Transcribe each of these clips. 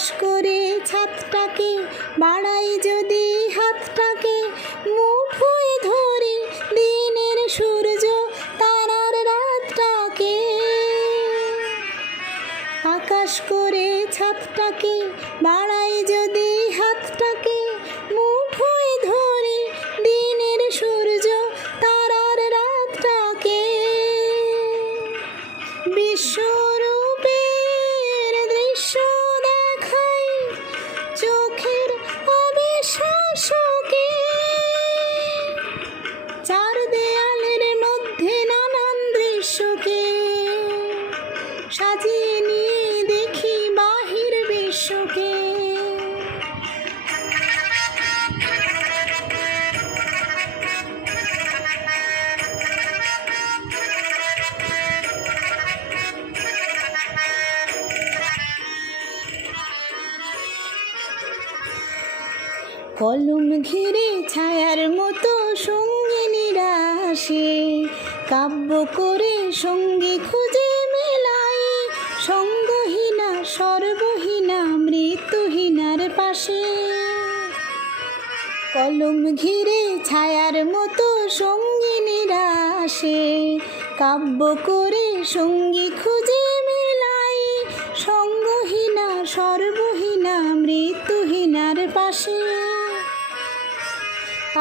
আকাশ করে ছাদটাকে বাড়াই যদি হাতটাকে, মুঠোয় ধরে দিনের সূর্য তারার রাতটাকে। আকাশ করে ছাদটাকে বাড়াই যদি হাতটাকে, মুঠোয় ধরে দিনের সূর্য তারার রাতটাকে। বিশ্বরূপের দৃশ্য দেখাই চোখের অবিশ্বাসকে, চার দেয়ালের মধ্যে নানান দৃশ্যকে সাজিয়ে নিয়ে দেখি বাহির বিশ্বকে। কলম ঘিরে ছায়ার মতো সঙ্গিনীরা আসে, কাব্য করে সঙ্গী খুঁজে মেলাই, সঙ্গহীনা সর্বহীনা মৃত্যুহীনার পাশে। কলম ঘিরে ছায়ার মতো সঙ্গিনীরা আসে, কাব্য করে সঙ্গী খুঁজে মেলাই, সঙ্গহীনা সর্বহীনা মৃত্যুহীনার পাশে।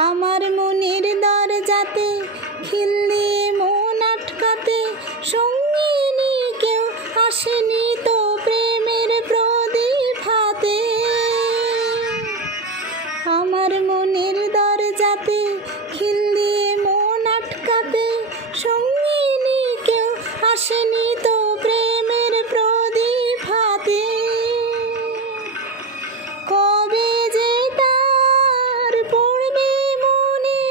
আমার মনের দরজাতে খিল দিয়ে মন আটকাতে, সঙ্গিনী কেউ আসেনি তো প্রেমের প্রদীপ হাতে। আমার মনের দরজাতে খিল দিয়ে মন আটকাতে, সঙ্গিনী কেউ আসেনি তো প্রেমের প্রদীপ হাতে। কবে যে তার পড়বে মনে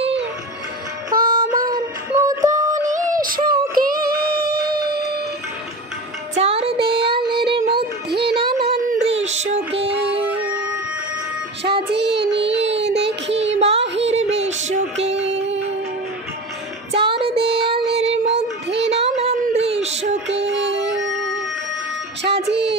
আমার মতন শোকে, চার দেয়ালের মধ্যে নানান দৃশ্যকে সাজিয়ে নিয়ে দেখি বাহির বিশ্বকে। চার দেয়ালের মধ্যে নানান দৃশ্যকে সাজিয়ে